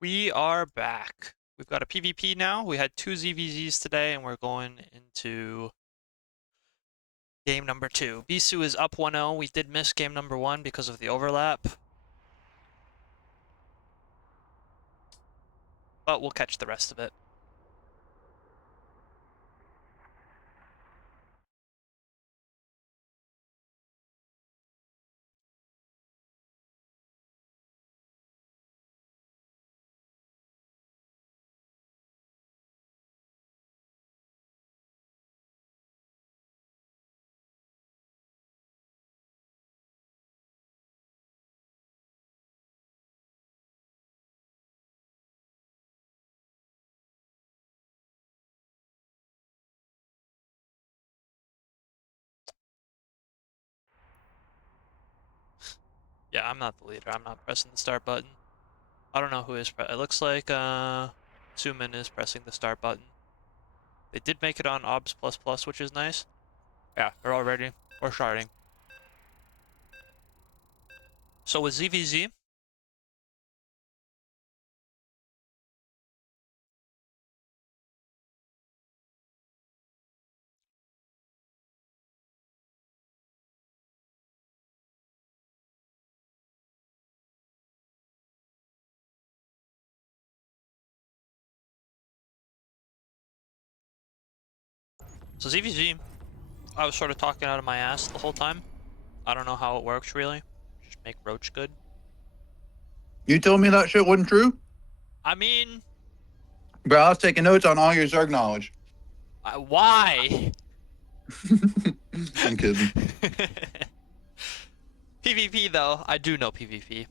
We are back. We've got a PvP now. We had 2 ZVZs today, and we're going into game number 2. Bisu is up 1-0. We did miss game number 1 because of the overlap, but we'll catch the rest of it. Yeah, I'm not the leader. I'm not pressing the start button. I don't know who is. It looks like Summan is pressing the start button. They did make it on OBS++, which is nice. Yeah, they're all ready. We're starting. So with ZVZ, ZVZ, I was sort of talking out of my ass the whole time. I don't know how it works really. Just make Roach good. You told me that shit wasn't true? I mean, Bro, I was taking notes on all your Zerg knowledge. why? I'm kidding. PvP though, I do know PvP.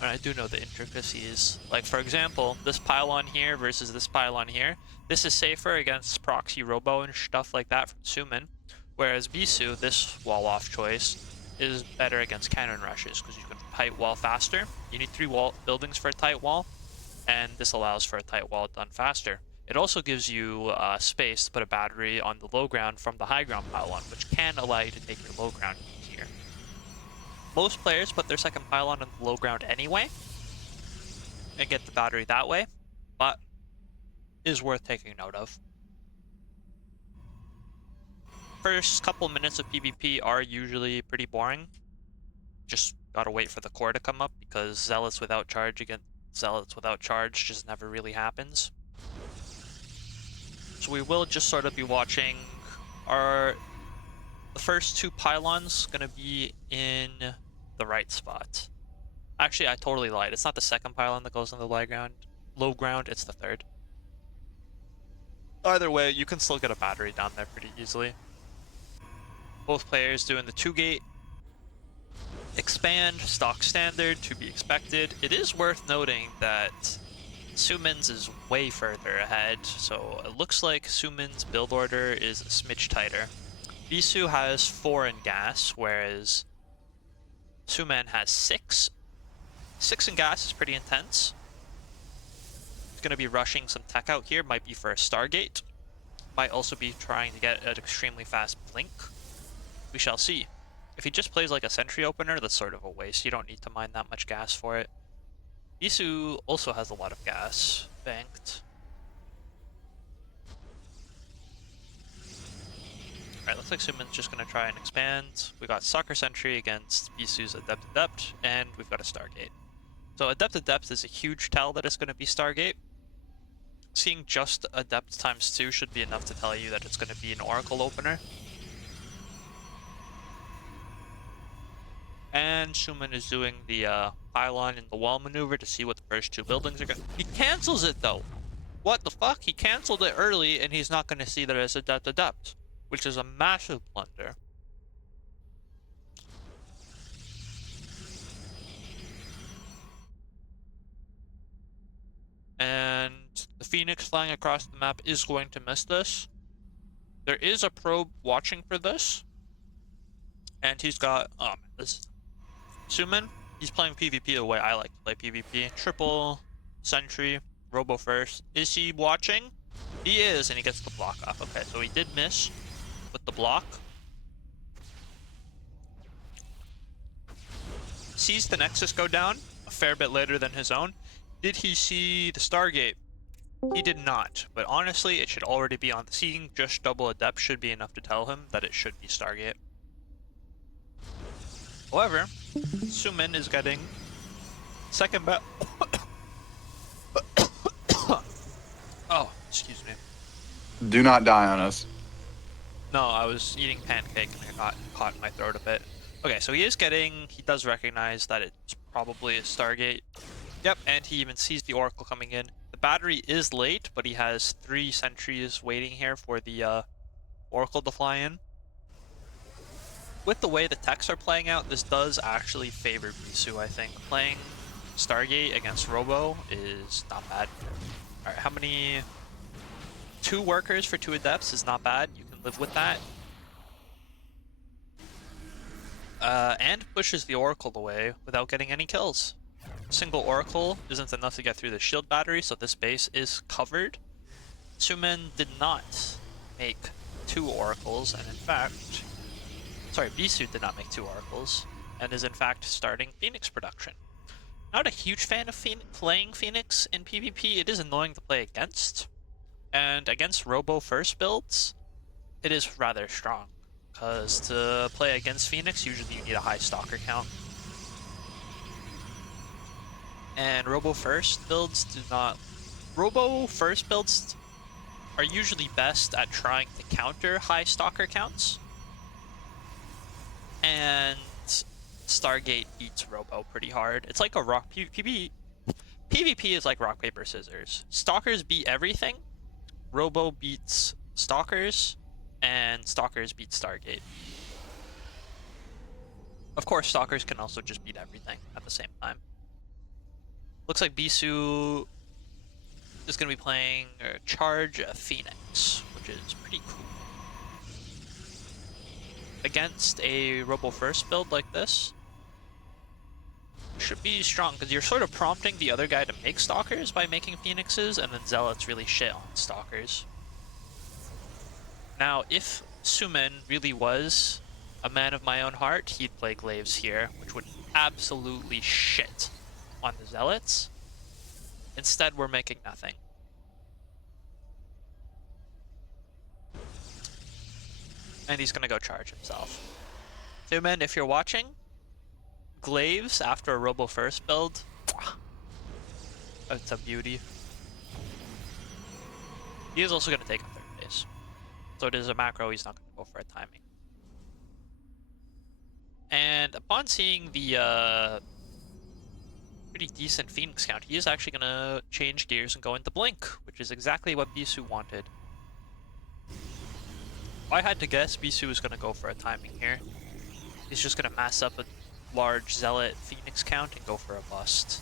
And I do know the intricacies. Like for example, this pylon here versus this pylon here. This is safer against proxy robo and stuff like that from Summan. Whereas Bisu, this wall off choice, is better against cannon rushes because you can tight wall faster. You need 3 wall buildings for a tight wall, and this allows for a tight wall done faster. It also gives you space to put a battery on the low ground from the high ground pylon, which can allow you to take your low ground easier. Most players put their second pylon on the low ground anyway, and get the battery that way, but is worth taking note of. First couple minutes of PvP are usually pretty boring. Just gotta wait for the core to come up, because Zealots without charge against Zealots without charge just never really happens. So we will just sort of be watching the first 2 pylons gonna be in the right spot. Actually, I totally lied. It's not the second pylon that goes on the low ground, it's the third. Either way, you can still get a battery down there pretty easily. Both players doing the 2-gate. Expand, stock standard, to be expected. It is worth noting that Summan's is way further ahead, so it looks like Summan's build order is a smidge tighter. Bisu has 4 in gas, whereas Summan has 6. 6 in gas is pretty intense. He's going to be rushing some tech out here, might be for a Stargate. Might also be trying to get an extremely fast blink. We shall see. If he just plays like a sentry opener, that's sort of a waste. You don't need to mine that much gas for it. Bisu also has a lot of gas banked. Alright, looks like Summan's just going to try and expand. We got Soccer Sentry against Bisu's Adept, and we've got a Stargate. So Adept is a huge tell that it's going to be Stargate. Seeing just Adept ×2 should be enough to tell you that it's going to be an Oracle opener. And Summan is doing the pylon in the wall maneuver to see what the first 2 buildings are going to... He cancels it though! What the fuck? He canceled it early and he's not going to see that it's Adept, which is a massive blunder. And the Phoenix flying across the map is going to miss this. There is a probe watching for this. And he's got... oh man, this... Summan, he's playing PvP the way I like to play PvP. Triple, sentry, robo first. Is he watching? He is, and he gets the block off. Okay, so he did miss with the block. Sees the Nexus go down a fair bit later than his own. Did he see the Stargate? He did not, but honestly, it should already be on the scene. Just double Adept should be enough to tell him that it should be Stargate. However, Summan is getting second bet. Oh, excuse me. Do not die on us. No, I was eating pancake and I got caught in my throat a bit. Okay, so he does recognize that it's probably a Stargate. Yep, and he even sees the Oracle coming in. The battery is late, but he has 3 sentries waiting here for the Oracle to fly in. With the way the techs are playing out, this does actually favor Bisu, I think. Playing Stargate against Robo is not bad. Alright, how many... 2 workers for 2 adepts is not bad. You can live with that. And pushes the Oracle away without getting any kills. Single Oracle isn't enough to get through the shield battery, so this base is covered. Summan did not make 2 Oracles, and in fact... Sorry, Bisu did not make 2 Oracles, and is in fact starting Phoenix production. Not a huge fan of playing Phoenix in PvP. It is annoying to play against. And against Robo first builds, it is rather strong. Because to play against Phoenix, usually you need a high stalker count. And Robo first builds are usually best at trying to counter high stalker counts. And Stargate beats Robo pretty hard. It's like a PvP is like rock, paper, scissors. Stalkers beat everything. Robo beats Stalkers, and Stalkers beat Stargate. Of course, Stalkers can also just beat everything at the same time. Looks like Bisu is going to be playing Charge Phoenix, which is pretty cool. Against a Robo first build like this, should be strong, because you're sort of prompting the other guy to make Stalkers by making Phoenixes, and then Zealots really shit on Stalkers. Now, if Summan really was a man of my own heart, he'd play Glaives here, which would absolutely shit on the Zealots. Instead, we're making nothing. And he's gonna go charge himself. Summan, if you're watching, Glaives after a Robo first build, it's a beauty. He is also gonna take a 3rd base. So it is a macro, he's not gonna go for a timing. And upon seeing the pretty decent Phoenix count, he is actually gonna change gears and go into Blink, which is exactly what Bisu wanted. If I had to guess, Bisu is gonna go for a timing here. He's just gonna mass up a large Zealot Phoenix count and go for a bust.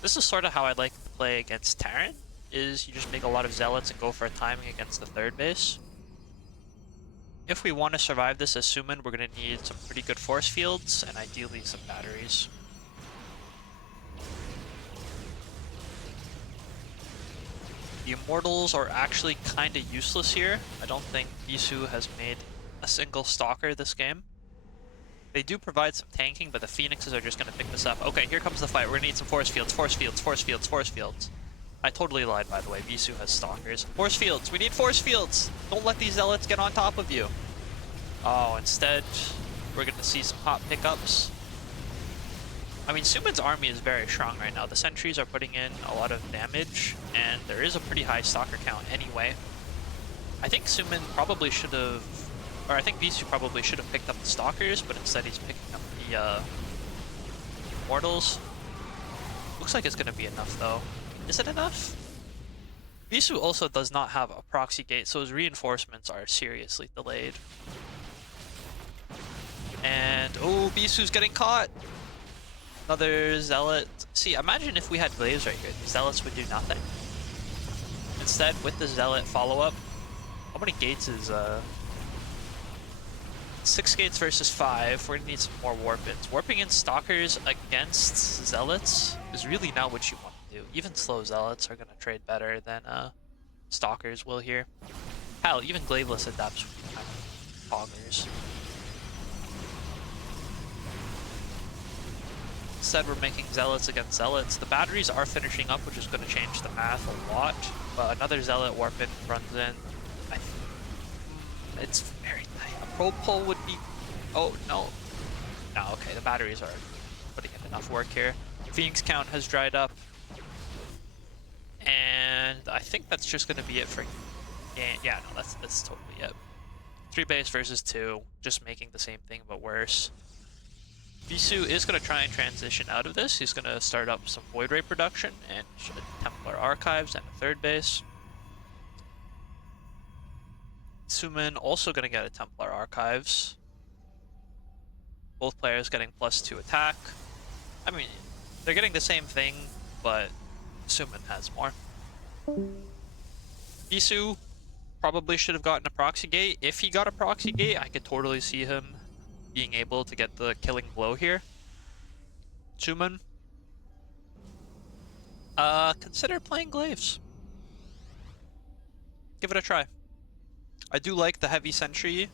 This is sort of how I like to play against Terran, is you just make a lot of Zealots and go for a timing against the 3rd base. If we want to survive this as Summan, we're going to need some pretty good force fields and ideally some batteries. The Immortals are actually kind of useless here. I don't think Bisu has made a single Stalker this game. They do provide some tanking, but the Phoenixes are just going to pick this up. Okay, here comes the fight. We're going to need some force fields, force fields, force fields, force fields. I totally lied, by the way. Bisu has Stalkers. Force fields! We need force fields! Don't let these Zealots get on top of you. Oh, instead, we're going to see some hot pickups. I mean, Summan's army is very strong right now. The sentries are putting in a lot of damage, and there is a pretty high Stalker count anyway. I think Summan probably should have... Or I think Bisu probably should have picked up the Stalkers, but instead he's picking up the Immortals. Looks like it's going to be enough, though. Is it enough? Bisu also does not have a proxy gate, so his reinforcements are seriously delayed. And, oh, Bisu's getting caught! Another Zealot. See, imagine if we had Glaives right here. The Zealots would do nothing. Instead, with the Zealot follow-up, how many gates is, 6 gates versus 5. We're gonna need some more warp-ins. Warping in Stalkers against Zealots is really not what you want to do. Even slow Zealots are gonna trade better than Stalkers will here. Hell, even Glaveless Adepts would be kind of poggers. Instead, we're making Zealots against Zealots. The batteries are finishing up, which is going to change the math a lot. But another Zealot Warpin runs in. It's very tight. A probe pull would be... Oh, no. No, okay, the batteries are putting in enough work here. Phoenix count has dried up. And I think that's just going to be it for... Yeah, no, that's totally it. 3 base versus 2, just making the same thing but worse. Bisu is going to try and transition out of this. He's going to start up some Void Ray production and Templar Archives and a 3rd base. Summan also going to get a Templar Archives. Both players getting +2 attack. I mean, they're getting the same thing, but Summan has more. Bisu probably should have gotten a Proxy Gate. If he got a Proxy Gate, I could totally see him being able to get the killing blow here. Summan, consider playing Glaives. Give it a try. I do like the heavy Sentry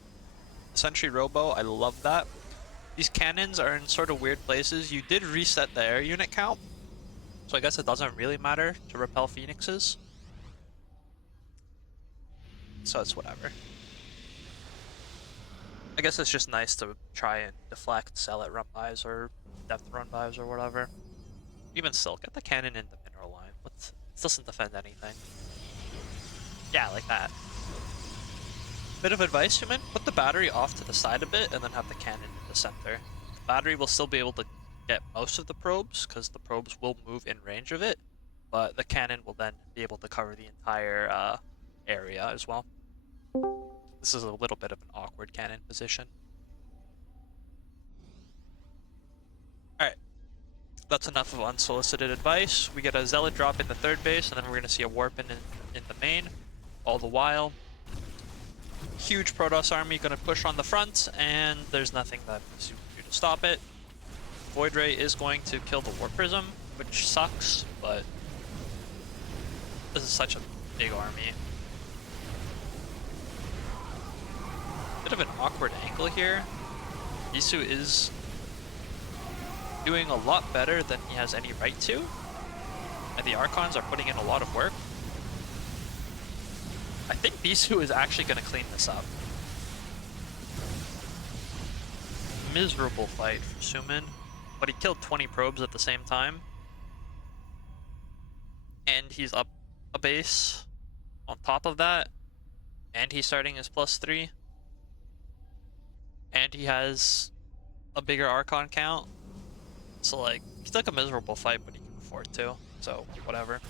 Robo. I love that. These cannons are in sort of weird places. You did reset the air unit count, so I guess it doesn't really matter to repel Phoenixes. So it's whatever. I guess it's just nice to try and deflect Zealot run-bys or depth run-bys or whatever. Even still, get the cannon in the mineral line. It doesn't defend anything. Yeah, like that. Bit of advice, Summan, put the battery off to the side a bit and then have the cannon in the center. The battery will still be able to get most of the probes, because the probes will move in range of it, but the cannon will then be able to cover the entire area as well. This is a little bit of an awkward cannon position. Alright, that's enough of unsolicited advice. We get a Zealot drop in the 3rd base, and then we're going to see a Warpin in the main. All the while, huge Protoss army going to push on the front, and there's nothing that Bisu can do to stop it. Void Ray is going to kill the Warp Prism, which sucks, but this is such a big army. Bit of an awkward angle here. Bisu is doing a lot better than he has any right to, and the Archons are putting in a lot of work. I think Bisu is actually going to clean this up. Miserable fight for Summan, but he killed 20 probes at the same time. And he's up a base on top of that, and he's starting his +3. And he has a bigger Archon count. So, like, he took a miserable fight, but he can afford to, so whatever.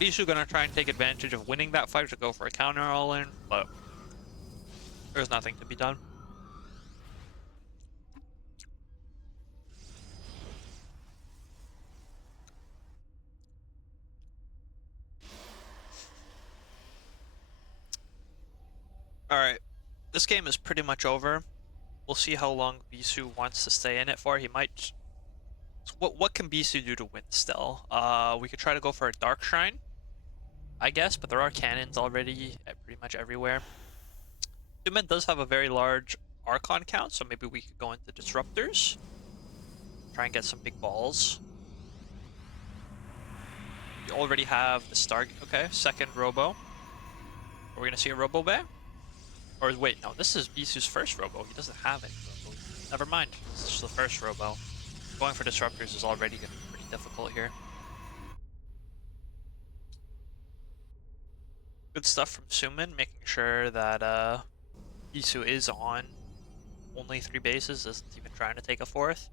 Bisu gonna try and take advantage of winning that fight to go for a counter all-in, but there's nothing to be done. Alright, this game is pretty much over. We'll see how long Bisu wants to stay in it for. He might... What can Bisu do to win still? We could try to go for a Dark Shrine, I guess, but there are cannons already pretty much everywhere. Summan does have a very large Archon count, so maybe we could go into Disruptors. Try and get some big balls. We already have the Star... Okay, second Robo. Are we going to see a Robo Bay? Or wait, no, this is Bisu's first Robo. He doesn't have any Robo. Never mind, this is just the first Robo. Going for Disruptors is already going to be pretty difficult here. Good stuff from Summan, making sure that Bisu is on only 3 bases, isn't even trying to take a 4th.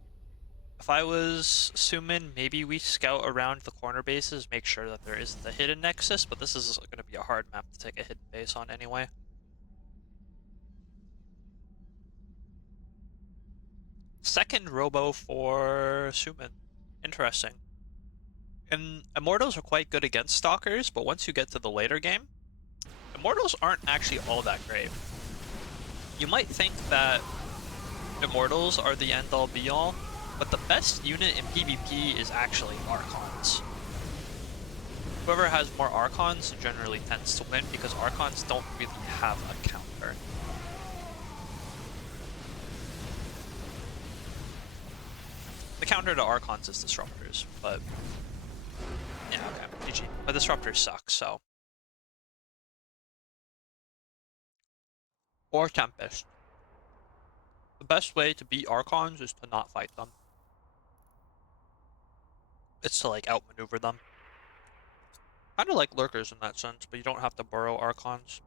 If I was Summan, maybe we scout around the corner bases, make sure that there isn't a hidden nexus, but this is going to be a hard map to take a hidden base on anyway. Second Robo for Summan. Interesting. And Immortals are quite good against Stalkers, but once you get to the later game, Immortals aren't actually all that great. You might think that Immortals are the end-all be-all, but the best unit in PvP is actually Archons. Whoever has more Archons generally tends to win, because Archons don't really have a counter. counter to Archons is Disruptors, but yeah, okay, GG. But Disruptors suck, so. Or Tempest. The best way to beat Archons is to not fight them. It's to like outmaneuver them. Kind of like Lurkers in that sense, but you don't have to burrow Archons.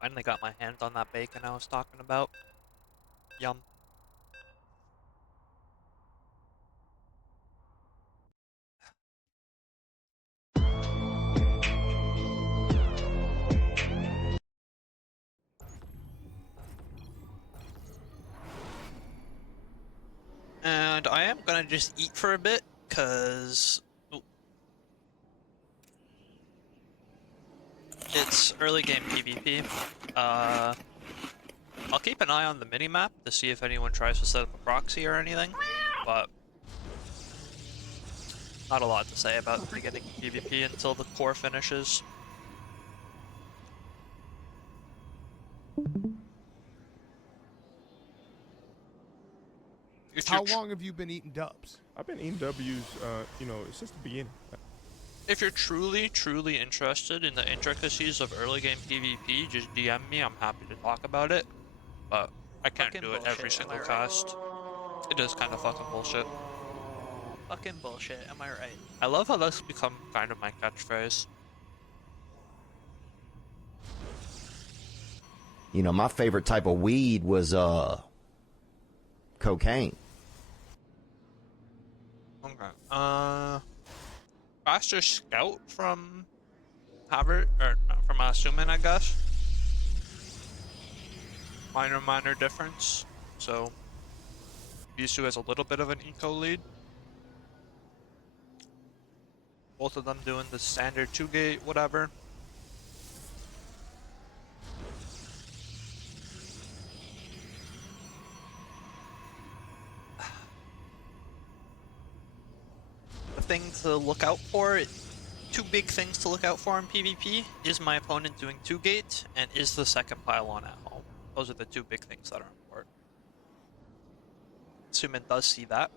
Finally got my hands on that bacon I was talking about. Yum. And I am gonna just eat for a bit, cause it's early game PvP. I'll keep an eye on the minimap to see if anyone tries to set up a proxy or anything, but not a lot to say about the beginning of PvP until the core finishes. How long have you been eating dubs? I've been eating W's, you know, since the beginning. If you're truly, truly interested in the intricacies of early game PvP, just DM me, I'm happy to talk about it. But I can't Fucking do it every bullshit, single am I right? cast. It is kind of fucking bullshit. Fucking bullshit, am I right? I love how that's become kind of my catchphrase. You know, my favorite type of weed was cocaine. Okay. Faster Scout from Havert, or no, from Summan, I guess. Minor difference. So Bisu has a little bit of an eco lead. Both of them doing the standard 2-gate, whatever. The thing to look out for, two big things to look out for in PvP, is my opponent doing 2-gate, and is the second pylon at home. Those are the two big things that are important. Summan does see that.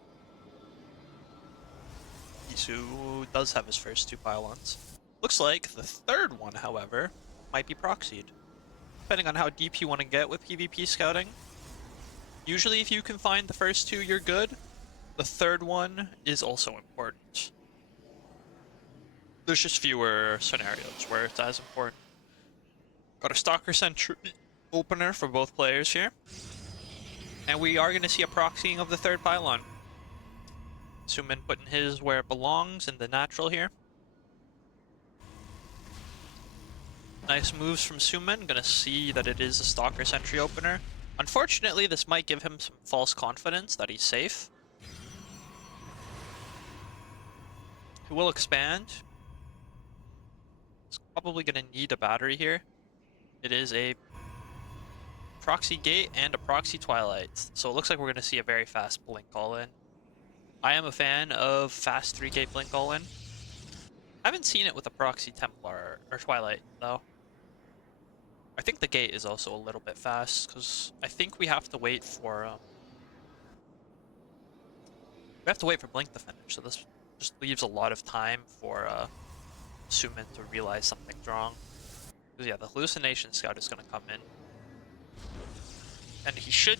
Bisu does have his first two pylons. Looks like the third one, however, might be proxied. Depending on how deep you want to get with PvP scouting. Usually if you can find the first two, you're good. The third one is also important. There's just fewer scenarios where it's as important. Got a Stalker Sentry opener for both players here. And we are going to see a proxying of the third pylon. Summan putting his where it belongs in the natural here. Nice moves from Summan. Gonna see that it is a Stalker Sentry opener. Unfortunately, this might give him some false confidence that he's safe. He will expand. He's probably gonna need a battery here. It is a proxy gate and a proxy twilight. So it looks like we're gonna see a very fast blink all-in. I am a fan of fast 3-gate blink all-in. I haven't seen it with a proxy Templar or Twilight though. I think the gate is also a little bit fast because I think we have to wait for blink to finish. So this just leaves a lot of time for Summan to realize something's wrong. Because yeah, the hallucination scout is gonna come in, and he should.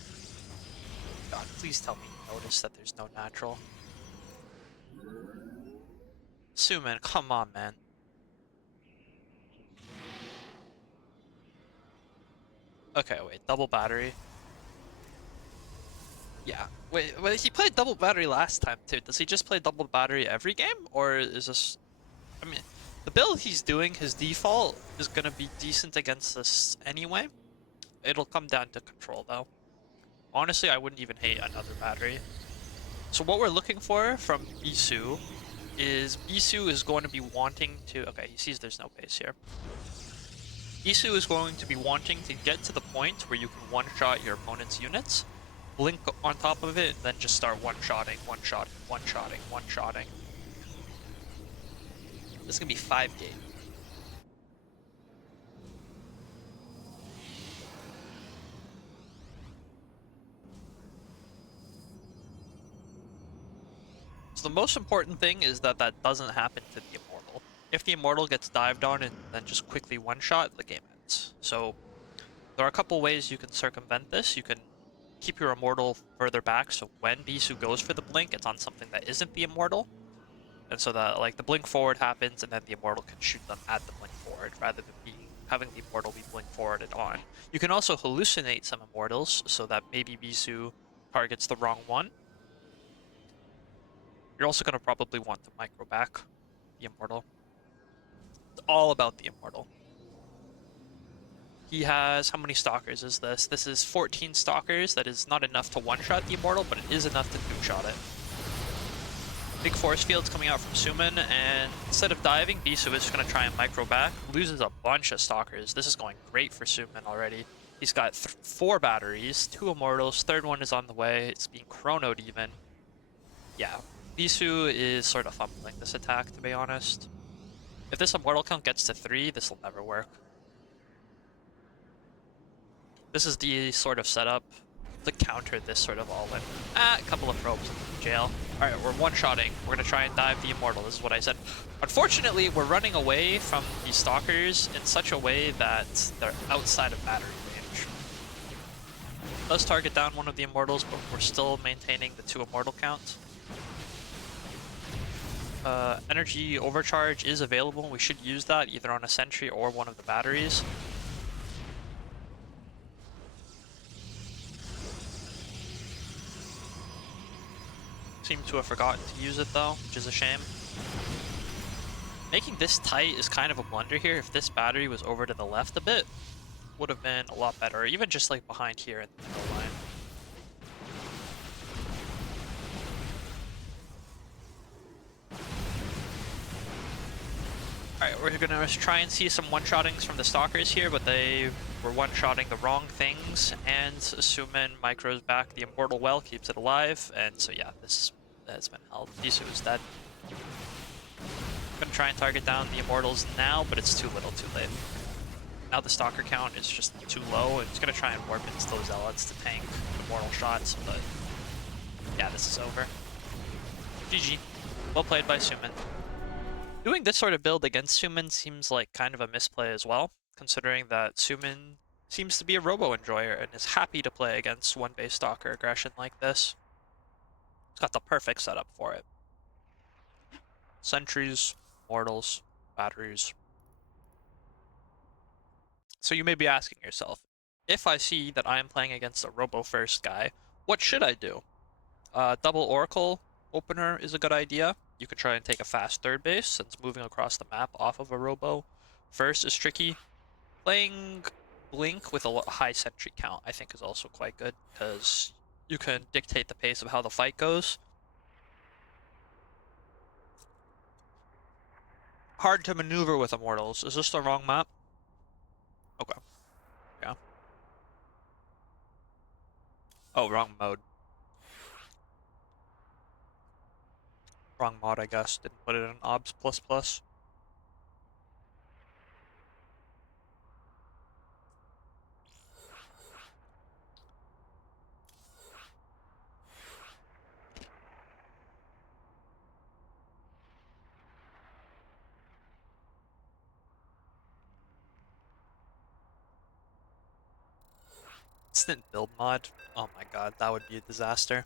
God, please tell me you notice that there's no natural. Summan, come on, man. Okay, wait, double battery. Yeah. Wait, he played double battery last time too. Does he just play double battery every game? Or is this... I mean, the build he's doing, his default, is gonna be decent against this anyway. It'll come down to control though. Honestly, I wouldn't even hate another battery. So what we're looking for from Bisu is going to be wanting to... Okay, he sees there's no pace here. Bisu is going to be wanting to get to the point where you can one-shot your opponent's units, blink on top of it, then just start one-shotting, one-shotting, one-shotting, one-shotting. This is going to be 5 game. So the most important thing is that that doesn't happen to the Immortal. If the Immortal gets dived on and then just quickly one-shot, the game ends. So there are a couple ways you can circumvent this. You can keep your Immortal further back, so when Bisu goes for the blink, it's on something that isn't the Immortal. And so that, like, the blink forward happens, and then the Immortal can shoot them at the blink forward, rather than having the Immortal be blink forwarded on. You can also hallucinate some Immortals, so that maybe Bisu targets the wrong one. You're also going to probably want to micro back the Immortal. It's all about the Immortal. He has... how many Stalkers is this? This is 14 Stalkers. That is not enough to one-shot the Immortal, but it is enough to two-shot it. Big force fields coming out from Summan, and instead of diving, Bisu is just going to try and micro back. Loses a bunch of Stalkers. This is going great for Summan already. He's got 4 batteries, 2 Immortals, third one is on the way. It's being chronoed even. Yeah, Bisu is sort of fumbling this attack, to be honest. If this Immortal count gets to 3, this will never work. This is the sort of setup to counter this sort of all-in. A couple of probes in jail. Alright, we're one-shotting. We're gonna try and dive the Immortal, this is what I said. Unfortunately, we're running away from the Stalkers in such a way that they're outside of battery range. Does target down one of the Immortals, but we're still maintaining the 2 Immortal count. Energy overcharge is available. We should use that either on a sentry or one of the batteries. Seem to have forgotten to use it though, which is a shame. Making this tight is kind of a blunder here. If this battery was over to the left a bit, would have been a lot better, or even just like behind here in the middle line. Alright, we're gonna try and see some one-shottings from the Stalkers here, but they were one-shotting the wrong things, and Summan micros back the Immortal well, keeps it alive, and so yeah, this has been held. Bisu is dead. Gonna try and target down the Immortals now, but it's too little too late. Now the Stalker count is just too low, and it's gonna try and warp into those Zealots to tank Immortal shots, but yeah, this is over. GG. Well played by Summan. Doing this sort of build against Summan seems like kind of a misplay as well, considering that Summan seems to be a robo enjoyer and is happy to play against one-base Stalker aggression like this. It's got the perfect setup for it. Sentries, mortals, batteries. So you may be asking yourself, if I see that I am playing against a robo-first guy, what should I do? Double Oracle opener is a good idea. You could try and take a fast third base, since moving across the map off of a robo first is tricky. Playing Blink with a high sentry count I think is also quite good, because you can dictate the pace of how the fight goes. Hard to maneuver with Immortals. Is this the wrong map? Okay. Yeah. Oh, wrong mode. Wrong mod, I guess. Didn't put it in obs++. Instant build mod? Oh my god, that would be a disaster.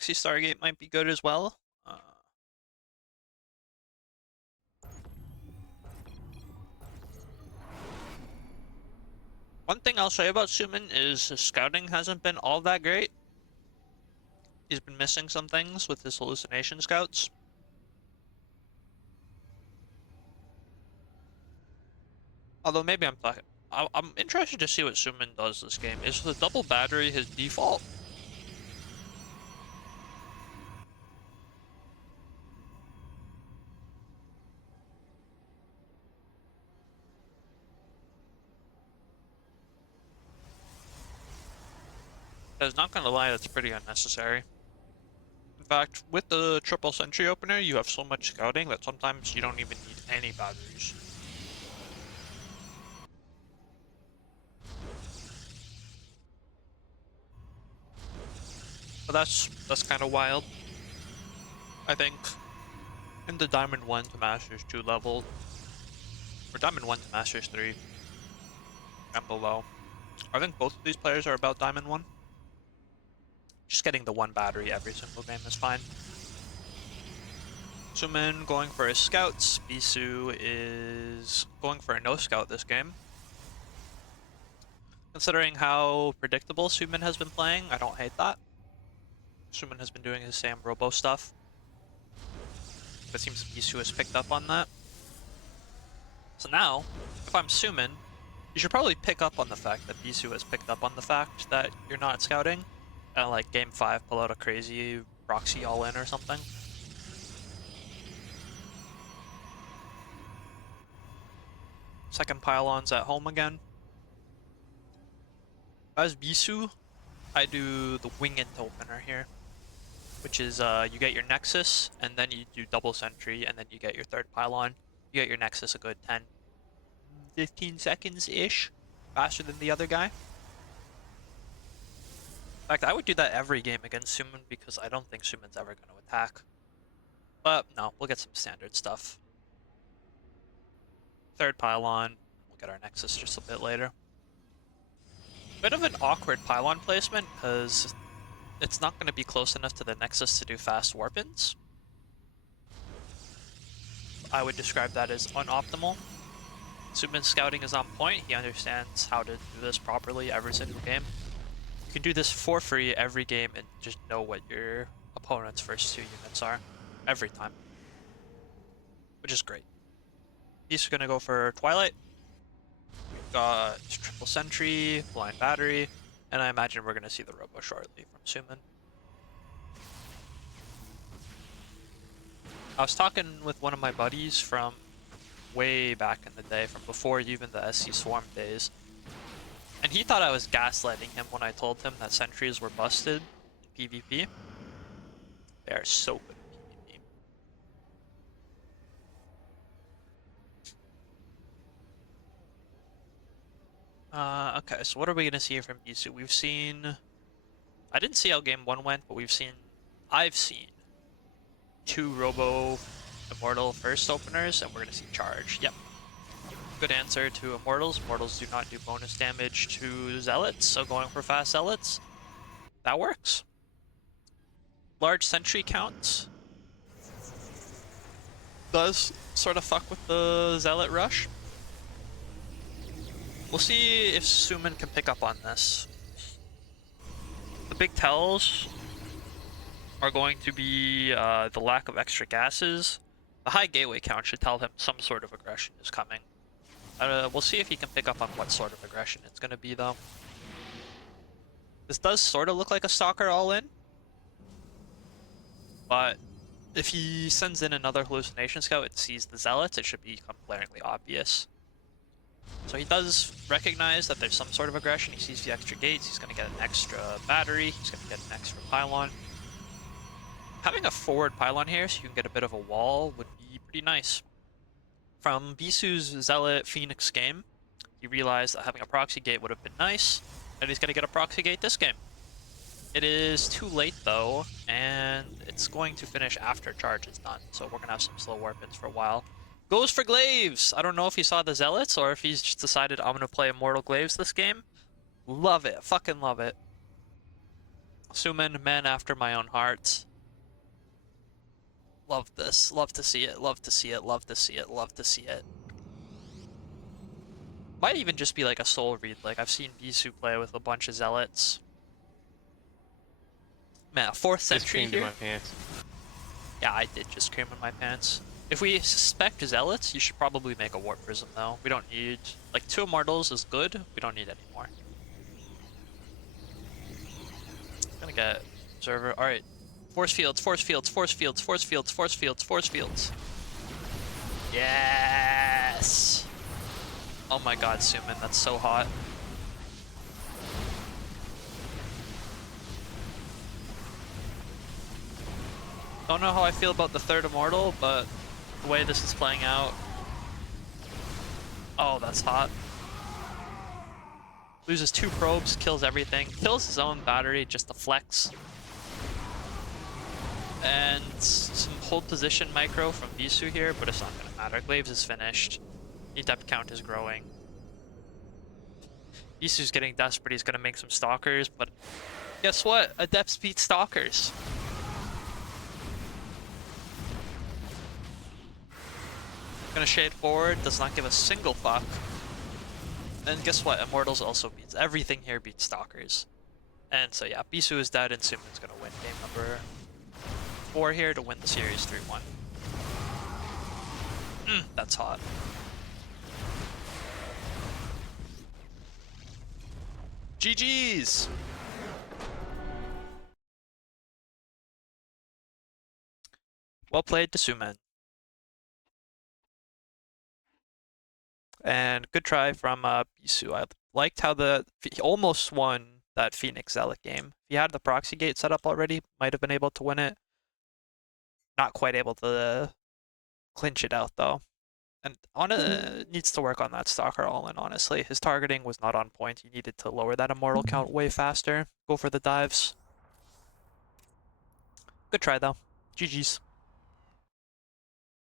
Proxy Stargate might be good as well. One thing I'll say about Summan is his scouting hasn't been all that great. He's been missing some things with his hallucination scouts. Although maybe I'm interested to see what Summan does this game. Is the double battery his default? Because not gonna lie, that's pretty unnecessary. In fact, with the triple sentry opener, you have so much scouting that sometimes you don't even need any batteries. But that's kind of wild. I think in the Diamond 1 to Masters 2 level, or Diamond 1 to Masters 3 and below, I think both of these players are about Diamond 1. Just getting the one battery every single game is fine. Summan going for his scouts. Bisu is going for a no scout this game. Considering how predictable Summan has been playing, I don't hate that. Summan has been doing his same robo stuff. But it seems Bisu has picked up on that. So now, if I'm Summan, you should probably pick up on the fact that Bisu has picked up on the fact that you're not scouting. And like game 5, pull out a crazy proxy all in or something. Second pylon's at home again. As Bisu, I do the winged opener here, which is you get your Nexus, and then you do double sentry, and then you get your third pylon. You get your Nexus a good 10, 15 seconds-ish, faster than the other guy. In fact, I would do that every game against Summan because I don't think Summan's ever going to attack. But no, we'll get some standard stuff. Third pylon, we'll get our Nexus just a bit later. Bit of an awkward pylon placement because it's not going to be close enough to the Nexus to do fast warp-ins. I would describe that as unoptimal. Summan's scouting is on point. He understands how to do this properly every single game. You can do this for free every game and just know what your opponent's first 2 units are every time, which is great. He's gonna go for Twilight. We've got triple sentry, blind battery, and I imagine we're gonna see the robo shortly from Summan. I was talking with one of my buddies from way back in the day, from before even the SC Swarm days. And he thought I was gaslighting him when I told him that sentries were busted in PvP. They are so good in PvP. Okay, so what are we gonna see from Bisu? We've seen... I didn't see how game 1 went, but I've seen 2 Robo Immortal first openers, and we're gonna see Charge. Yep. Good answer to Immortals. Immortals do not do bonus damage to Zealots, so going for fast Zealots, that works. Large sentry count does sort of fuck with the Zealot rush. We'll see if Summan can pick up on this. The big tells are going to be the lack of extra gases. The high gateway count should tell him some sort of aggression is coming. We'll see if he can pick up on what sort of aggression it's going to be, though. This does sort of look like a Stalker all-in. But if he sends in another Hallucination Scout and sees the Zealots, it should become glaringly obvious. So he does recognize that there's some sort of aggression. He sees the extra gates, he's going to get an extra battery, he's going to get an extra pylon. Having a forward pylon here so you can get a bit of a wall would be pretty nice. From Bisu's Zealot Phoenix game, he realized that having a proxy gate would have been nice, and he's going to get a proxy gate this game. It is too late though, and it's going to finish after charge is done, so we're going to have some slow warp-ins for a while. Goes for Glaives! I don't know if he saw the Zealots, or if he's just decided I'm going to play Immortal Glaives this game. Love it. Fucking love it. Summan, man after my own heart. Love this. Love to see it. Love to see it. Love to see it. Love to see it. Might even just be like a soul read. Like I've seen Bisu play with a bunch of zealots. Man, 4th Just century creamed here. in my pants. Yeah, I did just cream in my pants. If we suspect zealots, you should probably make a warp prism though. We don't need like 2 immortals is good. We don't need any more. Gonna get observer. All right, force fields, force fields, force fields, force fields, force fields, force fields. Yes. Oh my God, Summan, that's so hot. Don't know how I feel about the 3rd immortal, but the way this is playing out. Oh, that's hot. Loses 2 probes, kills everything, kills his own battery just to flex. And some hold position micro from Bisu here, but it's not gonna matter. Glaives is finished. Adept count is growing. Bisu's getting desperate, he's gonna make some stalkers, but guess what? Adepts beat stalkers. Gonna shade forward, does not give a single fuck. And guess what? Immortals also beats everything here beats stalkers. And so yeah, Bisu is dead and Summan's gonna win game number 4 here to win the series 3-1. That's hot. GG's! Well played to Summan. And good try from Bisu. I liked how he almost won that Phoenix Zealot game. If he had the proxy gate set up already, might have been able to win it. Not quite able to clinch it out though. And needs to work on that Stalker all-in, honestly. His targeting was not on point. He needed to lower that Immortal count way faster. Go for the dives. Good try though. GG's.